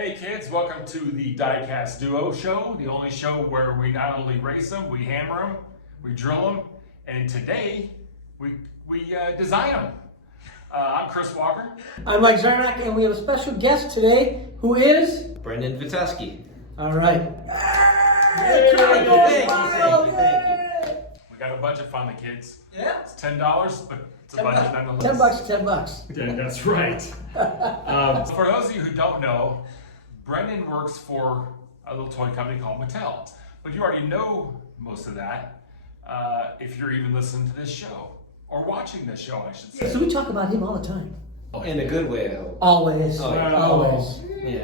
Hey kids, welcome to the Diecast Duo Show, the only show where we not only race them, we hammer them, we drill them, and today we design them. I'm Chris Walker. I'm Mike Zarnock, and we have a special guest today who is Brendon Vetuskey. all right. Thank you. We got a budget from the kids. Yeah. It's $10, but it's a budget nonetheless. $10. Yeah, that's right. For those of you who don't know, Brendon works for a little toy company called Mattel. But you already know most of that if you're even listening to this show. Or watching this show, I should say. So we talk about him all the time. In a good way, I hope. Always. Oh, yeah. Always. Yeah.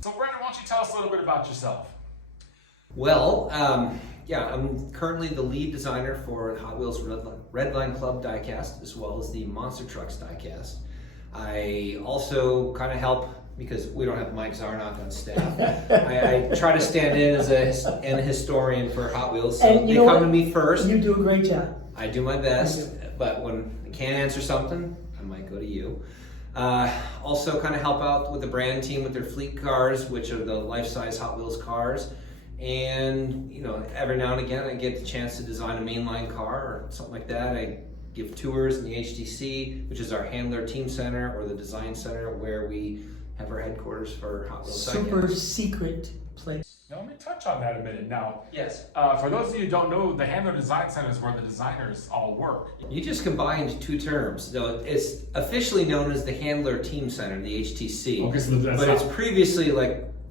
So Brendon, why don't you tell us a little bit about yourself? Well, I'm currently the lead designer for Hot Wheels Redline Club diecast, as well as the Monster Trucks diecast. I also kind of help, because we don't have Mike Zarnock on staff. I try to stand in as an historian for Hot Wheels, so And they come to me first. You do a great job. I do my best, but when I can't answer something, I might go to you. Also kind of help out with the brand team with their fleet cars, which are the life-size Hot Wheels cars. And, every now and again I get the chance to design a mainline car or something like that. I give tours in the HTC, which is our handler team center, or the design center, where we have our headquarters for Hot Wheels. Super secret place. Now, let me touch on that a minute. Now, Yes. for those of you who don't know, the Handler Design Center is where the designers all work. You just combined two terms. So it's officially known as the Handler Team Center, the HTC. Okay, so that's but not... it's previously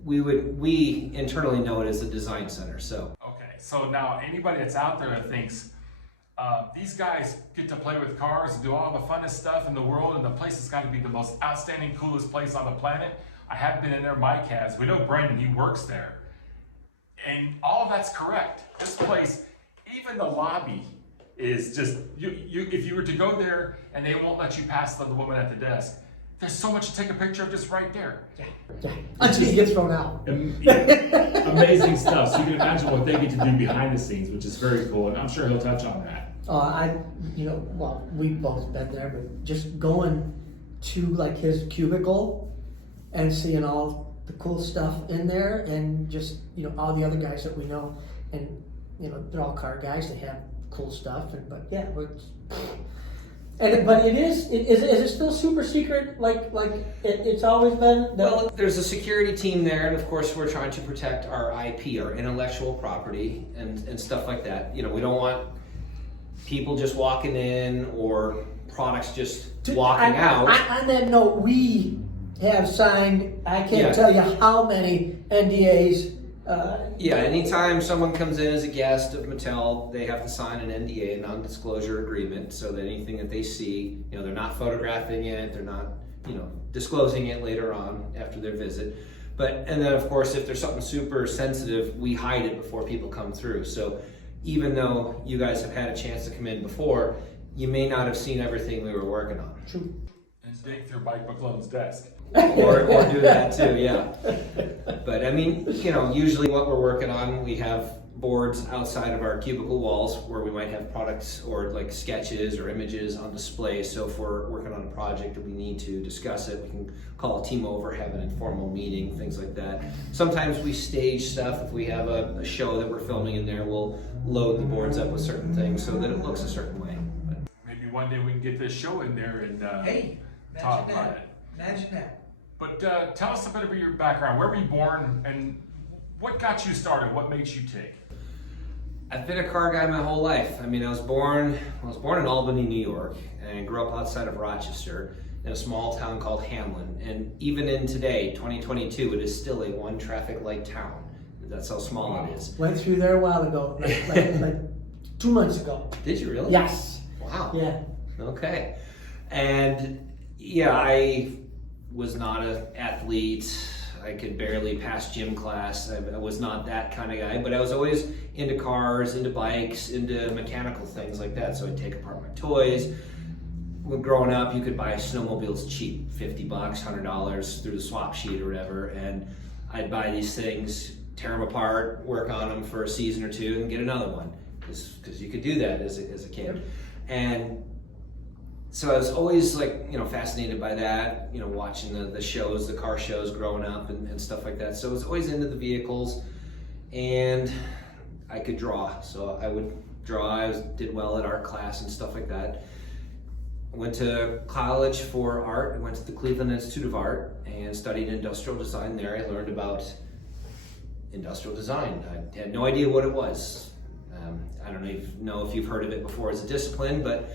we internally know it as the Design Center. So Okay, so now anybody that's out there that thinks these guys get to play with cars and do all the funnest stuff in the world, and the place has got to be the most outstanding, coolest place on the planet. I haven't been in there, Mike has. We know Brendon, he works there. And all of that's correct. This place, even the lobby is just, if you were to go there and they won't let you pass the woman at the desk, there's so much to take a picture of just right there. Yeah. Until he gets thrown out. Amazing stuff. So you can imagine what they get to do behind the scenes, which is very cool, and I'm sure he'll touch on that. We've both been there, but just going to like his cubicle and seeing all the cool stuff in there, and just all the other guys that we know, and they're all car guys. They have cool stuff, but is it still super secret like it's always been? well, there's a security team there, and of course we're trying to protect our IP, our intellectual property, and stuff like that. We don't want people just walking in or products just walking out. On that note, we have signed, I can't Yeah. tell you how many NDAs. Anytime someone comes in as a guest of Mattel, they have to sign an NDA, a non-disclosure agreement, so that anything that they see, they're not photographing it, they're not, disclosing it later on after their visit. And then of course, if there's something super sensitive, we hide it before people come through. So even though you guys have had a chance to come in before, you may not have seen everything we were working on. True. And dig through Mike McClellan's desk. or do that too, yeah. But usually what we're working on, we have boards outside of our cubicle walls where we might have products or like sketches or images on display. So if we're working on a project and we need to discuss it, we can call a team over, have an informal meeting, things like that. Sometimes we stage stuff. If we have a show that we're filming in there, we'll load the boards up with certain things so that it looks a certain way. But Maybe one day we can get this show in there and talk about it. Imagine that. But tell us a bit about your background. Where were you born, and what got you started? What makes you tick? I've been a car guy my whole life. I was born in Albany, New York, and I grew up outside of Rochester in a small town called Hamlin. And even in today, 2022, it is still a one traffic light town. That's how small it is. Went through there a while ago, like 2 months ago. Did you really? Yes. Wow. Yeah. Okay. And I was not an athlete. I could barely pass gym class. I was not that kind of guy, but I was always into cars, into bikes, into mechanical things like that. So I'd take apart my toys. When growing up, you could buy snowmobiles cheap, $50, $100 through the swap sheet or whatever. And I'd buy these things, tear them apart, work on them for a season or two, and get another one. Because you could do that as a kid. And so I was always like, fascinated by that, watching the shows, the car shows growing up and stuff like that. So I was always into the vehicles, and I could draw. So I would draw, did well at art class and stuff like that. I went to college for art. I went to the Cleveland Institute of Art and studied industrial design there. I learned about industrial design. I had no idea what it was. I don't even know if you've heard of it before as a discipline, but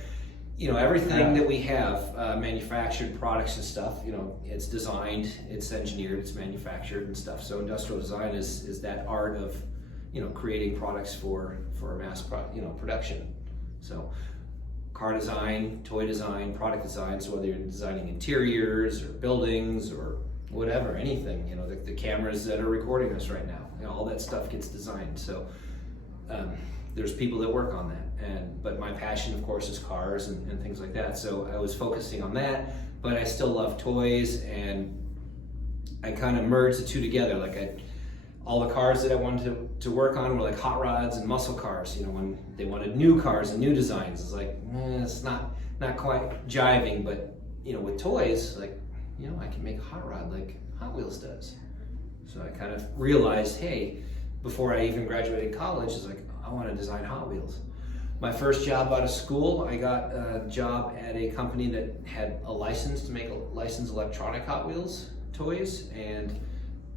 everything that we have, manufactured products and stuff, it's designed, it's engineered, it's manufactured and stuff. So industrial design is that art of, creating products for mass production. So car design, toy design, product design. So whether you're designing interiors or buildings or whatever, anything, the cameras that are recording us right now, all that stuff gets designed. So there's people that work on that, but my passion, of course, is cars and things like that. So I was focusing on that, but I still love toys, and I kind of merged the two together. Like all the cars that I wanted to work on were like hot rods and muscle cars. When they wanted new cars and new designs, it's like it's not quite jiving. But with toys, like I can make a hot rod like Hot Wheels does. So I kind of realized, hey, before I even graduated college, it's like I want to design Hot Wheels. My first job out of school, I got a job at a company that had a license to make licensed electronic Hot Wheels toys, and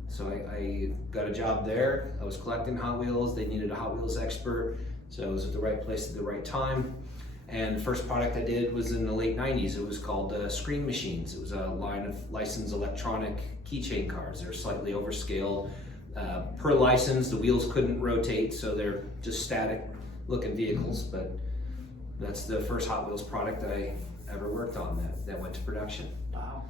so I got a job there. I was collecting Hot Wheels. They needed a Hot Wheels expert, so I was at the right place at the right time. And the first product I did was in the late 90s. It was called Screen Machines. It was a line of licensed electronic keychain cars. They're slightly overscaled. Per license, the wheels couldn't rotate, so they're just static looking vehicles, but that's the first Hot Wheels product that I ever worked on that went to production. Wow.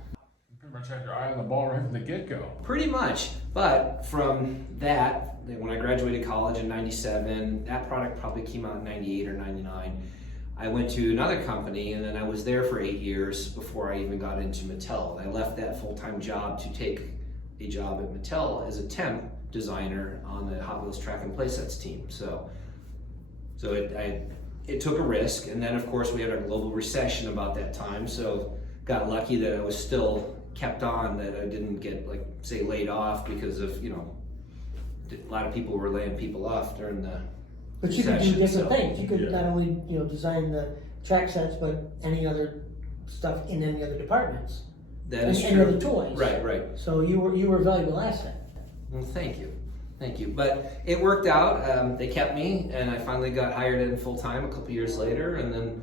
You pretty much had your eye on the ball right from the get-go. Pretty much, but from that, when I graduated college in 97, that product probably came out in 98 or 99. I went to another company, and then I was there for 8 years before I even got into Mattel. I left that full-time job to take a job at Mattel as a temp designer on the Hot Wheels track and play sets team. So it took a risk, and then of course we had our global recession about that time. So got lucky that I was still kept on, that I didn't get laid off because of a lot of people were laying people off during the But you could do recession. different things. You could Yeah. not only design the track sets, but any other stuff in any other departments. That is Any true. other toys. Right. So you were a valuable asset. Well, thank you. But it worked out. They kept me, and I finally got hired in full time a couple years later. And then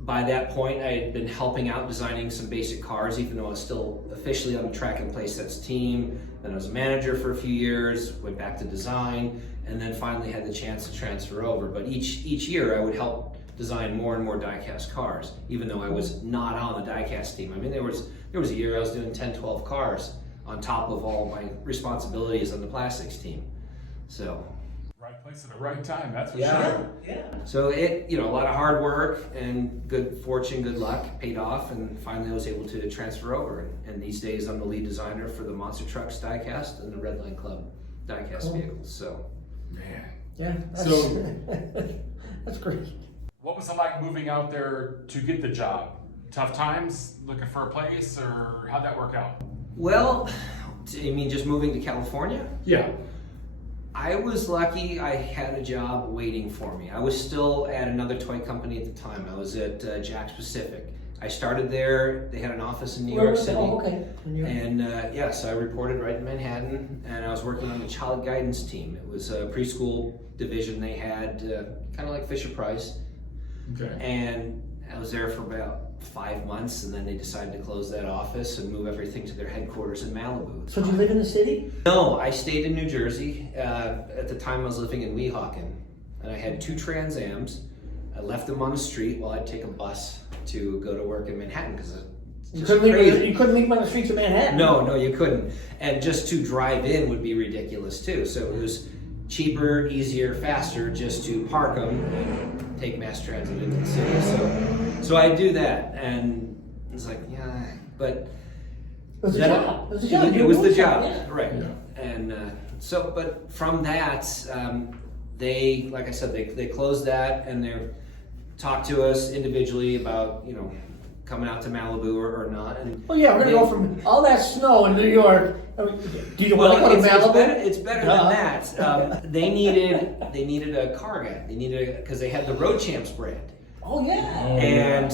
by that point, I had been helping out designing some basic cars, even though I was still officially on the track and play sets team. Then I was a manager for a few years, went back to design, and then finally had the chance to transfer over. But each year, I would help design more and more die-cast cars, even though I was not on the die-cast team. I mean, there was a year I was doing 10, 12 cars on top of all my responsibilities on the plastics team. So Right place at the right time, that's for Yeah. sure. Yeah. So a lot of hard work and good fortune, good luck paid off, and finally I was able to transfer over. And these days I'm the lead designer for the Monster Trucks diecast and the Redline Club diecast Cool. vehicles. So Man. Yeah. That's, So- that's great. What was it like moving out there to get the job? Tough times, looking for a place, or how'd that work out? well, you mean just moving to California? Yeah. I was lucky I had a job waiting for me. I was still at another toy company at the time. I was at Jack's Pacific. I started there. They had an office in New York City. Oh, okay. And so I reported right in Manhattan, and I was working on the child guidance team. It was a preschool division they had, kind of like Fisher Price. Okay. And I was there for about 5 months, and then they decided to close that office and move everything to their headquarters in Malibu. So did you live in the city? No, I stayed in New Jersey. At the time I was living in Weehawken, and I had 2 Trans Ams. I left them on the street while I'd take a bus to go to work in Manhattan, because it's just crazy. You couldn't leave them on the streets of Manhattan. No, you couldn't. And just to drive in would be ridiculous too. So it was cheaper, easier, faster just to park them and take mass transit into the city. So I do that, and it's like, yeah, but It was a then job. It was a job. It was the You job, yeah. right? Yeah. And but from that, they, like I said, they closed that, and they talked to us individually about coming out to Malibu or not. And Oh yeah, we're gonna go from all that snow in New York. Do you want to go to Malibu? It's better than that. They needed a car guy. They needed because they had the Road Champs brand. Oh yeah. And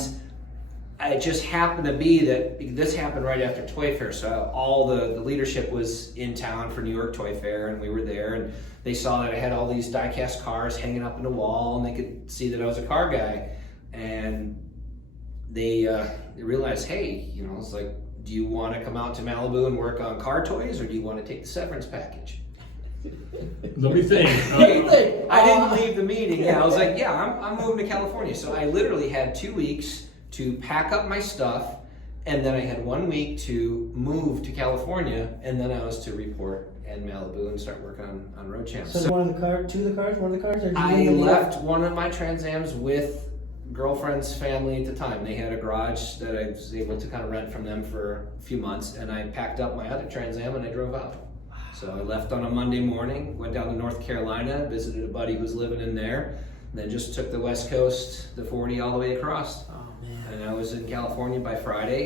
it just happened to be that this happened right after Toy Fair, so all the leadership was in town for New York Toy Fair, and we were there, and they saw that I had all these die-cast cars hanging up in the wall, and they could see that I was a car guy, and they realized, hey, it's like, do you want to come out to Malibu and work on car toys, or do you want to take the severance package? Let me think. I didn't leave the meeting. Yeah, I was like, yeah, I'm moving to California. So I literally had 2 weeks to pack up my stuff, and then I had 1 week to move to California, and then I was to report in Malibu and start working on Road Champs. So one of the cars, or did you I leave left one of my Trans Ams with girlfriend's family at the time. They had a garage that I was able to kind of rent from them for a few months, and I packed up my other Trans Am and I drove out. So I left on a Monday morning, went down to North Carolina, visited a buddy who was living in there, and then just took the West Coast, the 40 all the way across. Oh man. And I was in California by Friday,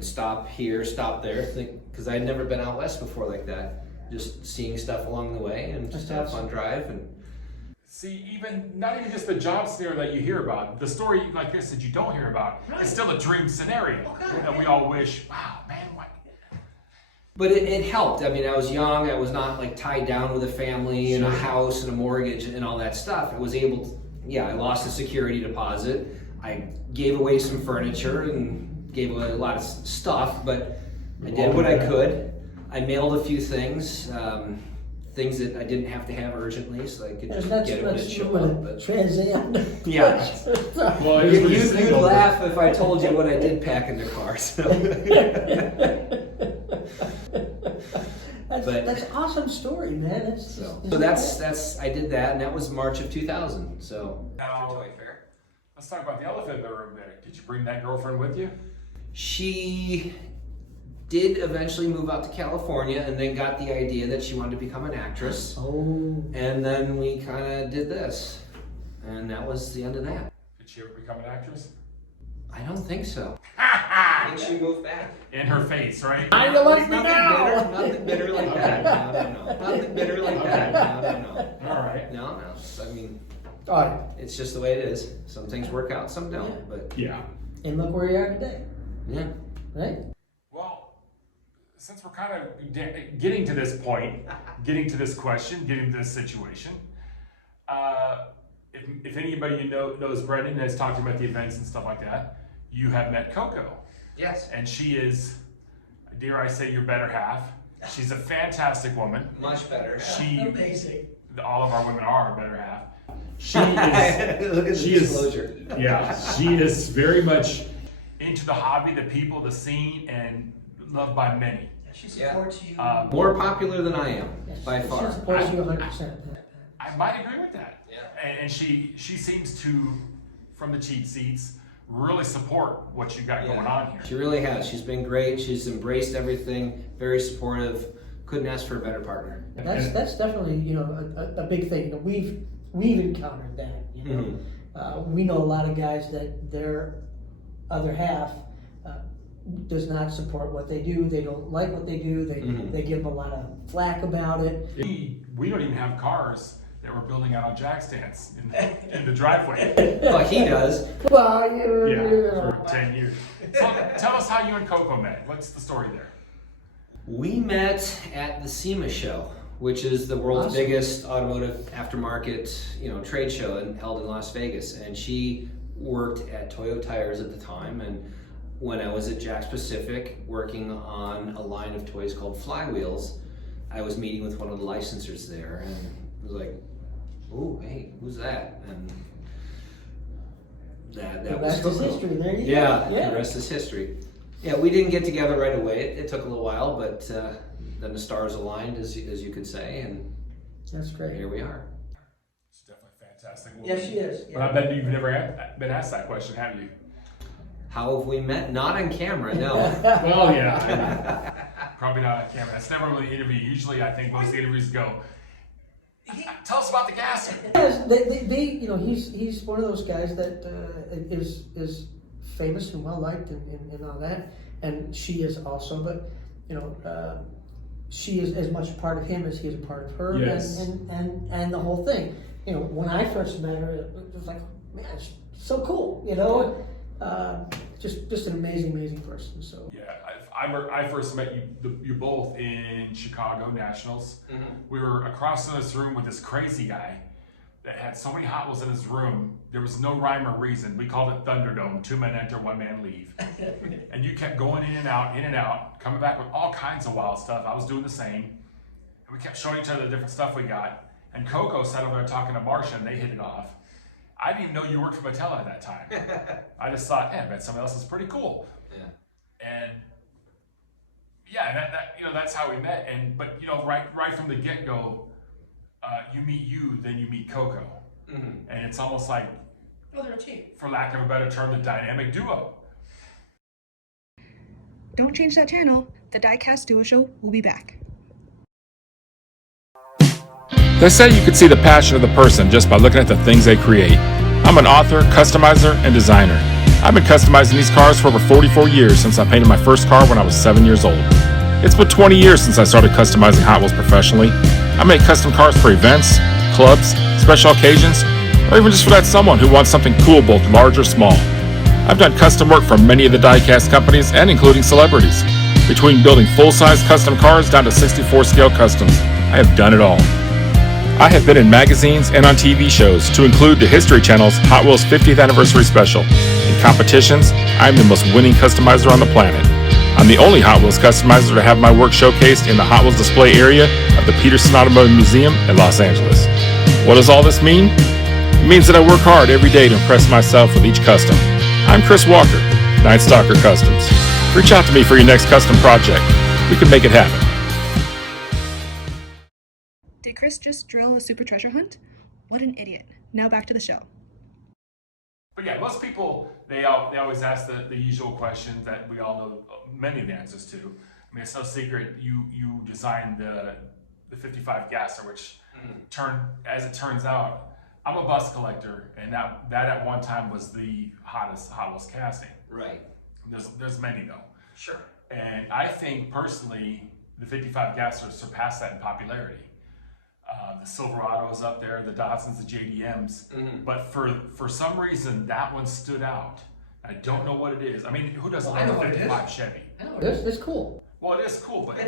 stop here, stop there, because I'd never been out west before like that. Just seeing stuff along the way and just have a fun drive. And See, not even just the job scenario that you hear about, the story like this that you don't hear about, it's still a dream scenario that we all wish, wow, man, what? But it helped. I mean, I was young. I was not like tied down with a family and a house and a mortgage and all that stuff. I was able to, I lost a security deposit. I gave away some furniture and gave away a lot of stuff, but I did what I could. I mailed a few things, things that I didn't have to have urgently, so I could just get it when it showed up. But Trans Am. yeah, Well, it is you'd laugh if I told you what I did pack in the car. So. That's an awesome story, man. So that's I did that, and that was March of 2000. So Now, Toy Fair. let's talk about the elephant in the room there. Did you bring that girlfriend with you? She did eventually move out to California, and then got the idea that she wanted to become an actress. Oh. And then we kind of did this, and that was the end of that. Did she ever become an actress? I don't think so. I think she moved back. In her face, right? I don't like me now. Nothing bitter like that. No. Nothing bitter like that. No. All right. No. I mean, All right. it's just the way it is. Some things work out, some don't. Yeah. But Yeah. And look where you are today, yeah. right? Well, since we're kind of getting to this point, getting to this question, getting to this situation, if anybody you know knows Brendon and has talked to him at the events and stuff like that, you have met Coco. Yes. And she is, dare I say, your better half. She's a fantastic woman. Much better. Amazing. All of our women are our better half. She is. Look at the She is- disclosure. Yeah. She is very much. Into the hobby, the people, the scene, and loved by many. She supports you. More popular than I am, by far. She supports you 100%. I might agree with that. Yeah. And she seems to, from the cheap seats, really support what you got going on here. She really has. She's been great. She's embraced everything. Very supportive. Couldn't ask for a better partner. That's definitely a big thing. We've encountered that. We know a lot of guys that their other half does not support what they do. They don't like what they do. They give them a lot of flack about it. We don't even have cars that we're building out on jack stands in the driveway. Well, he does. Well, For 10 years. So tell us how you and Coco met. What's the story there? We met at the SEMA show, which is the world's Awesome. biggest automotive aftermarket, trade show held in Las Vegas. And she worked at Toyo Tires at the time, and when I was at Jack's Pacific working on a line of toys called Flywheels, I was meeting with one of the licensors there, and it was like, "Oh, hey, who's that?" And that The was rest is Coco. history. There you Yeah, go. the rest is history. Yeah, we didn't get together right away. It took a little while, but then the stars aligned, as you could say, and That's great. here we are. She's definitely a fantastic woman. Yes, she is. But I bet you've never been asked that question, have you? How have we met? Not on camera, no. Well, yeah. Probably not on camera. That's never really an interview. Usually, I think most of the interviews go, tell us about the gas. Yes, he's one of those guys that is famous and well liked and all that, and she is also. But you know, she is as much a part of him as he is a part of her, Yes. and the whole thing. You know, when I first met her, it was like, man, she's so cool. You know, just an amazing person. So Yeah, I first met you both in Chicago Nationals. We were across in this room with this crazy guy that had so many Hot Wheels in his room. There was no rhyme or reason. We called it Thunderdome. 2 men enter, 1 man leave. And you kept going in and out, coming back with all kinds of wild stuff. I was doing the same. And we kept showing each other the different stuff we got. And Coco sat over there talking to Marcia, and they hit it off. I didn't even know you worked for Mattel at that time. I just thought, man, I bet somebody else is pretty cool. Yeah. And yeah, that you know, that's how we met. And but you know, right from the get go, you meet you, then you meet Coco, and it's almost like, oh, they're a team. for lack of a better term, the dynamic duo. Don't change that channel. The Diecast Duo Show will be back. They say you can see the passion of the person just by looking at the things they create. I'm an author, customizer, and designer. I've been customizing these cars for over 44 years since I painted my first car when I was 7 years old. It's been 20 years since I started customizing Hot Wheels professionally. I make custom cars for events, clubs, special occasions, or even just for that someone who wants something cool both large or small. I've done custom work for many of the diecast companies and including celebrities. Between building full-size custom cars down to 64 scale customs, I have done it all. I have been in magazines and on TV shows, to include the History Channel's Hot Wheels 50th Anniversary Special. In competitions, I'm the most winning customizer on the planet. I'm the only Hot Wheels customizer to have my work showcased in the Hot Wheels display area of the Peterson Automotive Museum in Los Angeles. What does all this mean? It means that I work hard every day to impress myself with each custom. I'm Chris Walker, Night Stalker Customs. Reach out to me for your next custom project. We can make it happen. Did Chris just drill a super treasure hunt? What an idiot. Now back to the show. But yeah, most people, they always ask the usual questions that we all know many of the answers to. I mean, it's no secret you designed the 55 Gasser, which as it turns out, I'm a bus collector, and that at one time was the hottest Hot Wheels casting. Right. There's many though. Sure. And I think personally, the 55 Gasser surpassed that in popularity. The Silverado is up there, the Datsuns, the JDMs, but for some reason that one stood out. I don't know what it is. I mean, who doesn't like a 55 Chevy? It's cool. Well, it is cool, but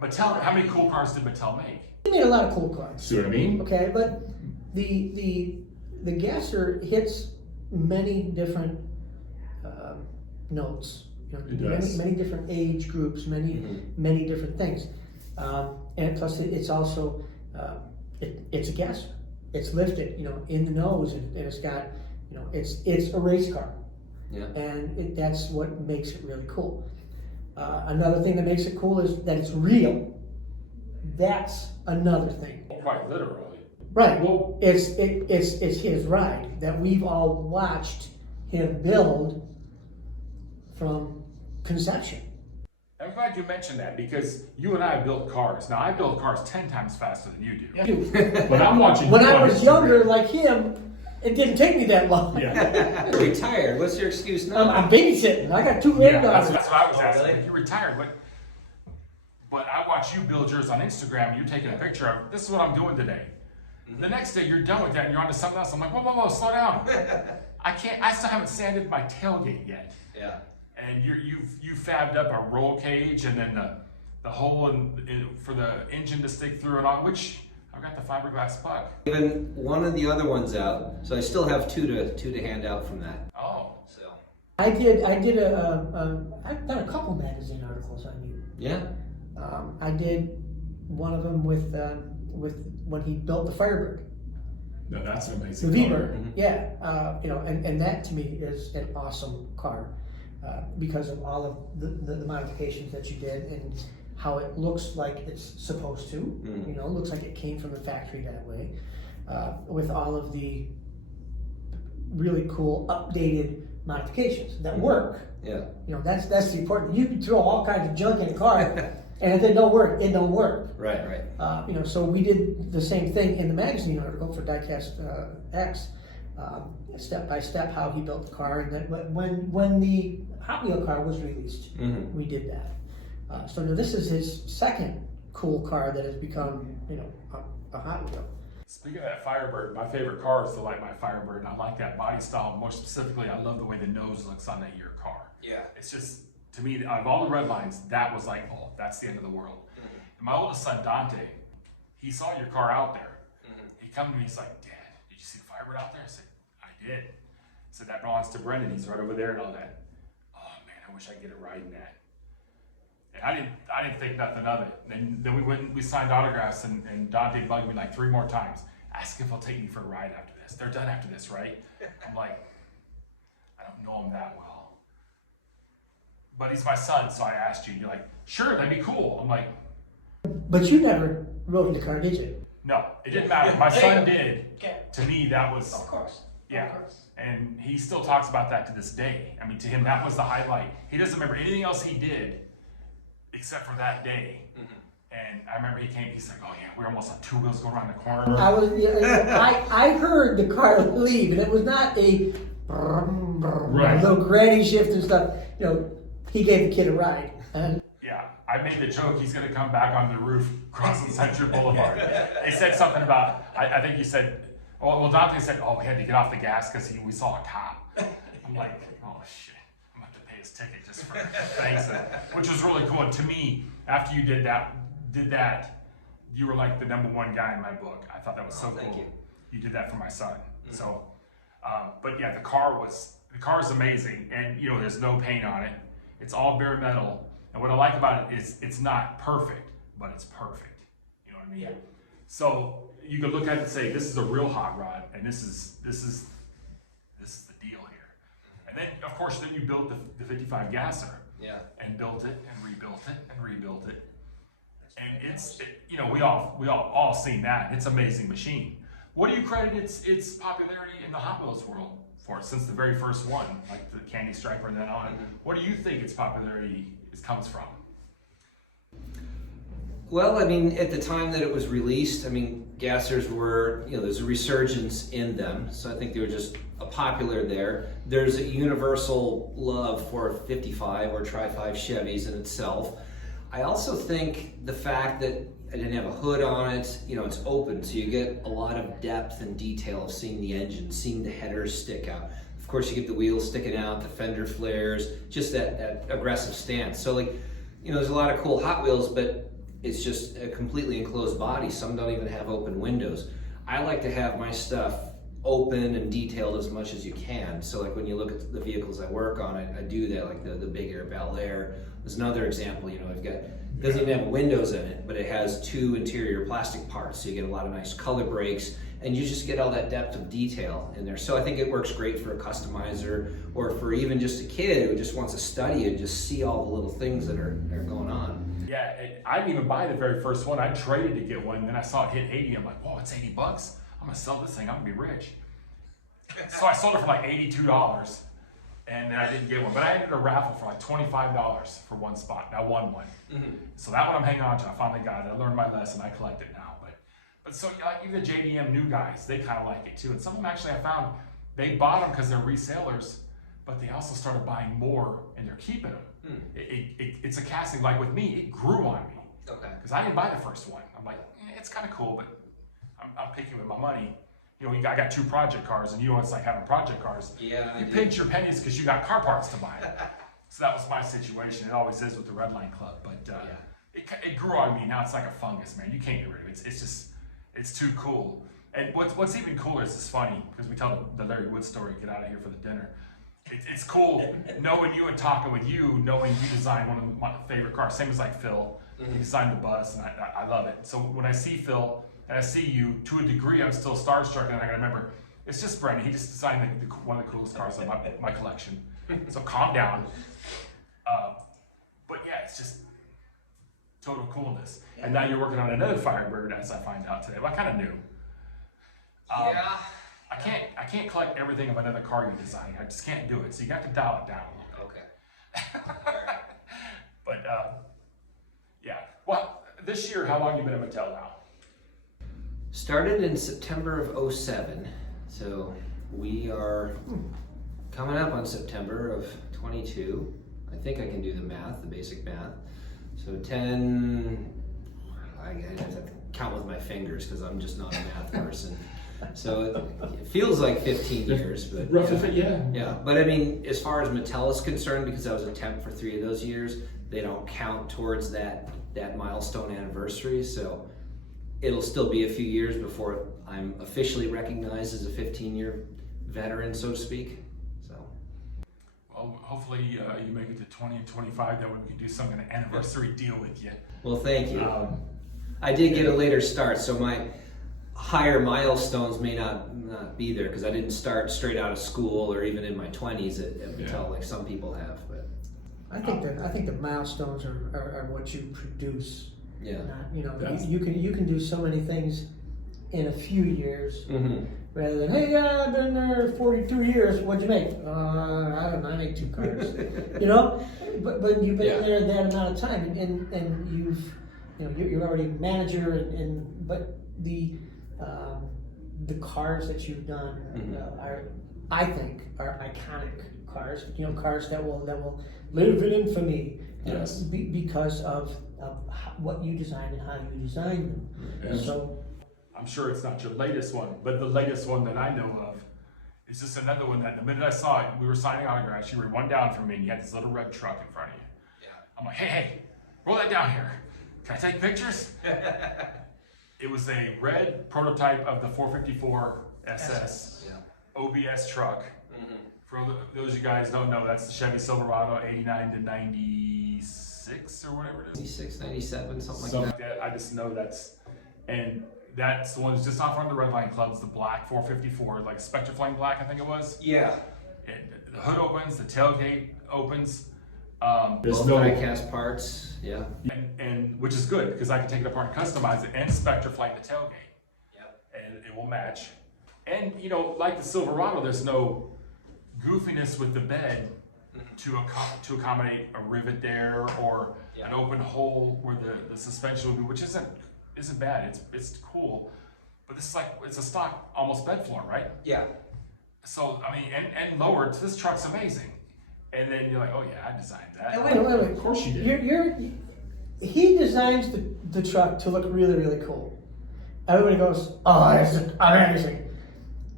Mattel. How many cool cars did Mattel make? They made a lot of cool cars. See what I mean? Okay, but the Gasser hits many different notes. You know, It does. many different age groups, many different things, and plus it's also it's a Gasser. It's lifted, you know, in the nose, and it's got, you know, it's a race car. Yeah. And that's what makes it really cool. Another thing that makes it cool is that it's real. That's another thing. Quite literally. Right. Well- It's his ride that we've all watched him build from conception. I'm glad you mentioned that because you and I built cars. Now I build cars 10 times faster than you do. But I'm watching. When you I on was Instagram. younger like him, it didn't take me that long. Yeah. You're retired. What's your excuse now? I'm babysitting. I got 2 Yeah, granddaughters. that's what I was asking. really? You retired, but I watch you build yours on Instagram. And you're taking a picture of, this is what I'm doing today. The next day you're done with that and you're on to something else. I'm like, whoa, slow down. I still haven't sanded my tailgate yet. Yeah. And you fabbed up a roll cage and then the hole for the engine to stick through and all, which I've got the fiberglass puck. Even one of the other ones out, so I still have two to hand out from that. Oh, So I've done a couple magazine articles on you. yeah. I did one of them with when he built the Firebird. No, that's an The amazing. V-Bird, Mhm. yeah, you know, and that to me is an awesome car because of all of the modifications that you did and how it looks like it's supposed to. Mm. You know, it looks like it came from the factory that way, with all of the really cool updated modifications that work. Yeah. You know, that's the important. You can throw all kinds of junk in a car, and if it don't work, it don't work. Right. You know, so we did the same thing in the magazine article for Diecast X, step by step how he built the car, and then when the Hot Wheel car was released, we did that. So now this is his second cool car that has become, you know, a Hot Wheel. Speaking of that Firebird, my favorite car is the Light My Firebird, and I like that body style. More specifically, I love the way the nose looks on your car. Yeah. It's just, to me, out of all the red lines, that was like, oh, that's the end of the world. And my oldest son, Dante, he saw your car out there. He come to me, he's like, Dad, did you see the Firebird out there? I said, I did. I said, that belongs to Brendon. He's right over there and all that. Oh man, I wish I could get a ride in that. And I didn't think nothing of it. And then we went and we signed autographs, and Dante bugged me like 3 more times. Ask if he'll take me for a ride after this. They're done after this, right? I'm like, I don't know him that well. But he's my son, so I asked you, and you're like, sure, that'd be cool. I'm like, But you never rode in the car, did you? no, it didn't matter. My son did. Okay. To me, that was, Of course. yeah. Of course. And he still talks about that to this day. I mean, to him, that was the highlight. He doesn't remember anything else he did except for that day. And I remember he came, he's like, oh yeah, we're almost on 2 wheels going around the corner. I heard the car leave, and it was not a Right. little granny shift and stuff. You know, he gave the kid a ride. And Yeah, I made the joke, he's gonna come back on the roof crossing Century Boulevard. They said something about, I think you said, well, Dante said, oh, we had to get off the gas because we saw a cop. I'm like, oh shit, I'm gonna have to pay his ticket just for thanks, which was really cool. And to me, after you did that, you were like the #1 guy in my book. I thought that was so thank cool. you. You did that for my son. So, but yeah, the car is amazing, and you know, there's no paint on it. It's all bare metal, and what I like about it is it's not perfect, but it's perfect. You know what I mean? Yeah. So you could look at it and say, this is a real hot rod, and this is the deal here. And then, of course, then you built the 55 gasser. Yeah. And built it and rebuilt it and rebuilt it. And you know, we all seen that. It's an amazing machine. What do you credit its popularity in the Hot Wheels world for since the very first one, like the Candy Striper and then on? What do you think its popularity comes from? Well, I mean, at the time that it was released, I mean, gassers were, you know, there's a resurgence in them. So I think they were just popular there. There's a universal love for 55 or Tri-5 Chevys in itself. I also think the fact that I didn't have a hood on it, you know, it's open, so you get a lot of depth and detail of seeing the engine, seeing the headers stick out. Of course, you get the wheels sticking out, the fender flares, just that aggressive stance. So, like, you know, there's a lot of cool Hot Wheels, but it's just a completely enclosed body. Some don't even have open windows. I like to have my stuff open and detailed as much as you can. So like when you look at the vehicles I work on, I do that, like the Big Air Bel Air. There's another example, you know, it doesn't even have windows in it, but it has 2 interior plastic parts. So you get a lot of nice color breaks, and you just get all that depth of detail in there. So I think it works great for a customizer, or for even just a kid who just wants to study and just see all the little things that are going on. Yeah, I didn't even buy the very first one. I traded to get one, and then I saw it hit 80. I'm like, whoa, it's $80. I'm gonna sell this thing, I'm gonna be rich. So I sold it for like $82, and then I didn't get one. But I entered a raffle for like $25 for one spot, and I won one. So that one I'm hanging on to. I finally got it. I learned my lesson. I collect it now. But so like even the JDM new guys, they kind of like it too. And some of them actually I found, they bought them because they're resellers, but they also started buying more and they're keeping them. It's a casting, like with me, it grew on me. Okay. Because I didn't buy the first one. I'm like, it's kind of cool, but I'm picking with my money. You know, I got 2 project cars, and you know, it's like having project cars. Yeah. You pinch your pennies because you got car parts to buy. So that was my situation. It always is with the Red Line Club, but it grew on me. Now it's like a fungus, man. You can't get rid of it. It's just, it's too cool. And what's even cooler is it's funny because we tell the Larry Wood story. Get out of here for the dinner. It's cool knowing you and talking with you, knowing you designed one of my favorite cars. Same as like Phil. He designed the bus, and I love it. So when I see Phil and I see you, to a degree, I'm still starstruck, and I gotta remember, it's just Brendon. He just designed one of the coolest cars in my collection. So calm down. But yeah, it's just total coolness. And now you're working on another Firebird, as I find out today. Well, I kind of knew. Yeah. I can't collect everything of another car you design. I just can't do it. So you got to dial it down a little bit. Okay. But yeah. Well, this year, how long have you been at Mattel now? Started in September of '07, so we are coming up on September of 22. I think I can do the math, the basic math. So 10, I have to count with my fingers because I'm just not a math person. So it feels like 15 years, but Roughly, yeah. yeah. But I mean, as far as Mattel is concerned, because I was a temp for 3 of those years, they don't count towards that milestone anniversary. So it'll still be a few years before I'm officially recognized as a 15-year veteran, so to speak. So. Well, hopefully you make it to 20 and 25. That way we can do some kind of anniversary deal with you. Well, thank you. I did get a later start, so my higher milestones may not be there because I didn't start straight out of school or even in my 20s at Mattel like some people have. But I think the milestones are what you produce. yeah, Not, you can do so many things in a few years mm-hmm. rather than, hey, I've been there 42 years. What'd you make? I don't know. I made 2 cars. But you've been there that amount of time, and you're already a manager, but the cars that you've done I think are iconic cars. Cars that will live in infamy. Yes. Because of what you designed and how you designed them. Yes. So I'm sure it's not your latest one, but the latest one that I know of is just another one that the minute I saw it, we were signing autographs, you were one down from me and you had this little red truck in front of you. Yeah. I'm like, hey, roll that down here. Can I take pictures? It was a red prototype of the 454 SS OBS truck. Mm-hmm. For those of you guys don't know, that's the Chevy Silverado 89 to 96 or whatever it is. 96, 97, something So like that. I just know that's the one that's just off on the Red Line Clubs, the black 454, like Spectre Flame Black, I think it was. Yeah. The hood opens, the tailgate opens. There's Both no die-cast parts. Yeah. And which is good because I can take it apart and customize it and Spectre Flame the tailgate. Yep. And it will match. And like the Silverado, there's no goofiness with the bed to accommodate a rivet there or an open hole where the suspension would be, which isn't bad. It's cool, but this is it's a stock almost bed floor, right? Yeah. So I mean, and lowered. This truck's amazing. And then you're like, oh yeah, I designed that. wait. Of course you did. He designs the truck to look really, really cool. Everybody goes, oh, this is amazing.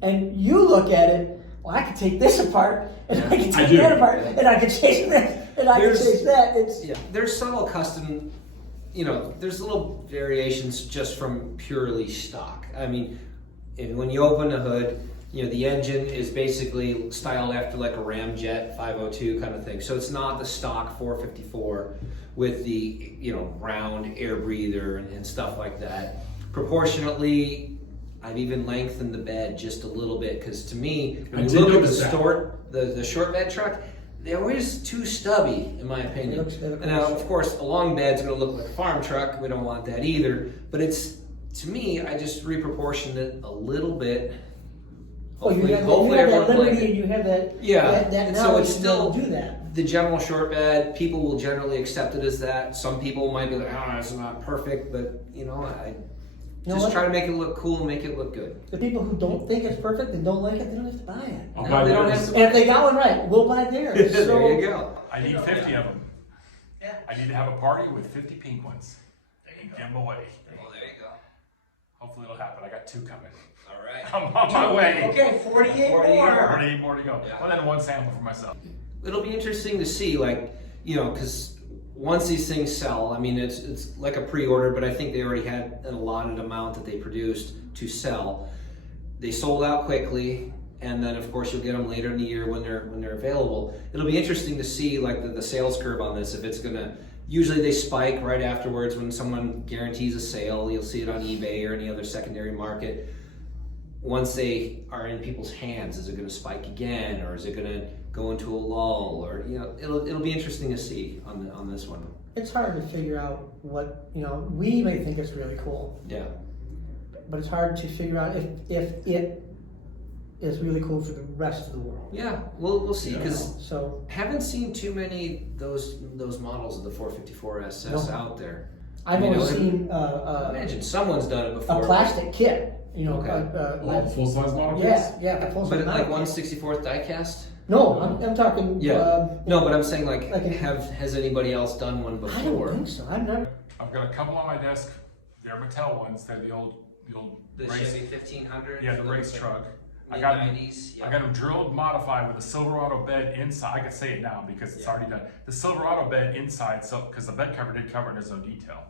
And you look at it, well, I could take this apart, and I can take that apart, and I can change this, and I can change that. There's subtle custom, there's little variations just from purely stock. I mean, when you open the hood, the engine is basically styled after like a Ramjet 502 kind of thing. So it's not the stock 454 with the, round air breather and stuff like that. Proportionately, I've even lengthened the bed just a little bit because to me, when you look at the short bed truck, they're always too stubby, in my opinion. And now, of course, a long bed's going to look like a farm truck. We don't want that either. But to me, I just reproportioned it a little bit. Hopefully, you have that liberty and you have that knowledge so it's still to do that. The general short bed, people will generally accept it as that. Some people might be like, it's not perfect, but I just try to make it look cool and make it look good. The people who don't think it's perfect and don't like it, they don't have to buy it. They don't have to. And if they got one right, we'll buy theirs. There you go. I need 50 of them. Yeah. I need to have a party with 50 pink ones and give them away. Well, there you go. Hopefully it'll happen. I got 2 coming. All right. I'm on my way. Okay, 48 more. 48 more to go. Yeah. Well, then 1 sample for myself. It'll be interesting to see, because once these things sell, I mean, it's like a pre-order, but I think they already had an allotted amount that they produced to sell. They sold out quickly, and then of course you'll get them later in the year when they're available. It'll be interesting to see the sales curve on this. If it's gonna, usually they spike right afterwards when someone guarantees a sale. You'll see it on eBay or any other secondary market. Once they are in people's hands, is it going to spike again, or is it going to go into a lull, or it'll be interesting to see on this one. It's hard to figure out what we may think it's really cool. Yeah. But it's hard to figure out if it is really cool for the rest of the world. Yeah, we'll see, because so haven't seen too many those models of the 454 SS out there. I've only seen imagine someone's done it before. a plastic kit. You know, Okay. All the full-size model kits? yeah, the full But size like model. 1/64th diecast? No, I'm talking. No, but I'm saying like, Like a- has anybody else done one I before? don't think so. I've never. I've got a couple on my desk. They're Mattel ones. They're the old race. 1500. Yeah, the race truck. I Mid got 90s. I got them drilled, modified with a Silverado bed inside. I can say it now because it's already done. The Silverado bed inside, so because the bed cover did cover it, there's no detail.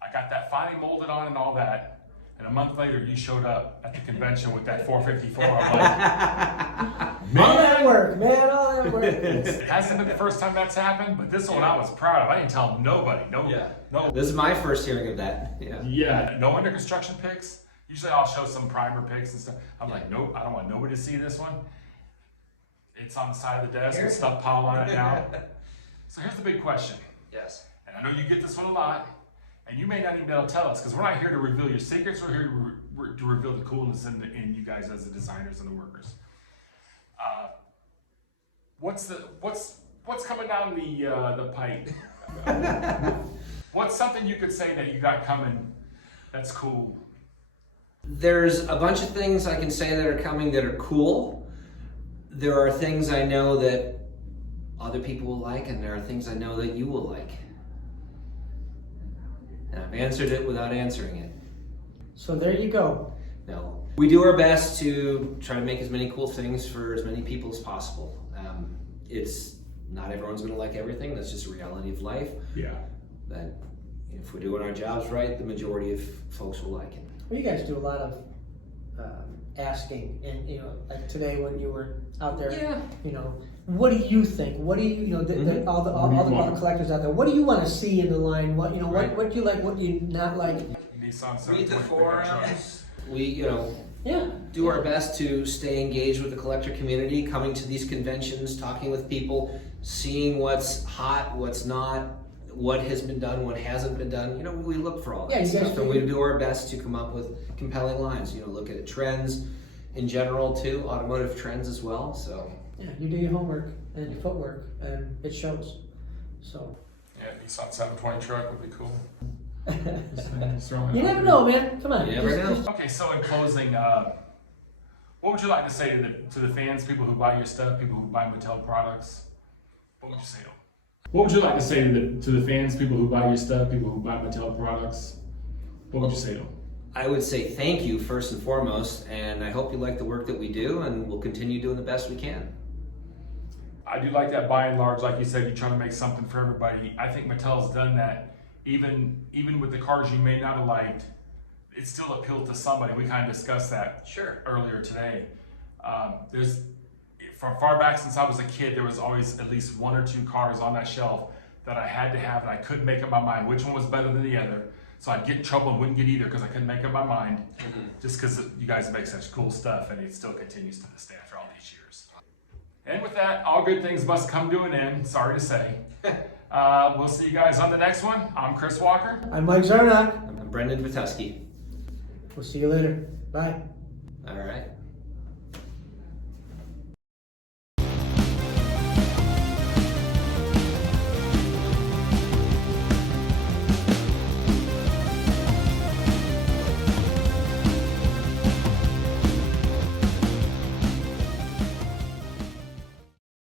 I got that finally molded on and all that. And a month later, you showed up at the convention with that 454. I'm like, All that work, man, all that work. it hasn't been the first time that's happened, but this one I was proud of. I didn't tell nobody. No, This is my first hearing of that. Yeah. Yeah. no under construction pics. Usually I'll show some primer pics and stuff. I'm like, nope, I don't want nobody to see this one. It's on the side of the desk with stuff piled on it now. So here's the big question. Yes. And I know you get this one a lot, and you may not even be able to tell us, because we're not here to reveal your secrets, we're here to reveal the coolness in you guys as the designers and the workers. What's coming down the pipe? What's something you could say that you got coming that's cool? There's a bunch of things I can say that are coming that are cool. There are things I know that other people will like, and there are things I know that you will like. And I've answered it without answering it. So there you go. No. We do our best to try to make as many cool things for as many people as possible. It's not everyone's going to like everything. That's just a reality of life. Yeah. But if we're doing our jobs right, the majority of folks will like it. Well, you guys do a lot of asking, and you know, like today when you were out there, Yeah. you know, what do you think? What do you, you know, all the collectors out there? What do you want to see in the line? What, you know, Right. what do you like? What do you not like? Nissan Read the 720 pickup truck. forums. We, you know, Yeah. do our best to stay engaged with the collector community, coming to these conventions, talking with people, seeing what's hot, what's not, what has been done, what hasn't been done. You know, we look for all that Yeah, you guys stuff, and do. we do our best to come up with compelling lines. You know, look at trends in general too, automotive trends as well. So Yeah, you do your homework and your footwork, and it shows. So Yeah, Nissan 720 truck would be cool. you never know, man. Come on. You never know. Okay, so in closing, what would you like to say to the fans, people who buy your stuff, people who buy Mattel products? What would you say to them? What would you like to say to the fans, people who buy your stuff, people who buy Mattel products? What would you say to them? I would say thank you first and foremost, and I hope you like the work that we do, and we'll continue doing the best we can. I do like that by and large, like you said, you're trying to make something for everybody. I think Mattel's done that. Even with the cars you may not have liked, it still appealed to somebody. We kind of discussed that Sure. earlier today. There's from far back since I was a kid, there was always at least one or two cars on that shelf that I had to have, and I couldn't make up my mind which one was better than the other. So I'd get in trouble and wouldn't get either because I couldn't make up my mind. Just because you guys make such cool stuff, and it still continues to this day after all these years. And with that, all good things must come to an end. Sorry to say. We'll see you guys on the next one. I'm Chris Walker. I'm Mike Zarnock. I'm Brendon Vetuskey. We'll see you later. Bye. All right.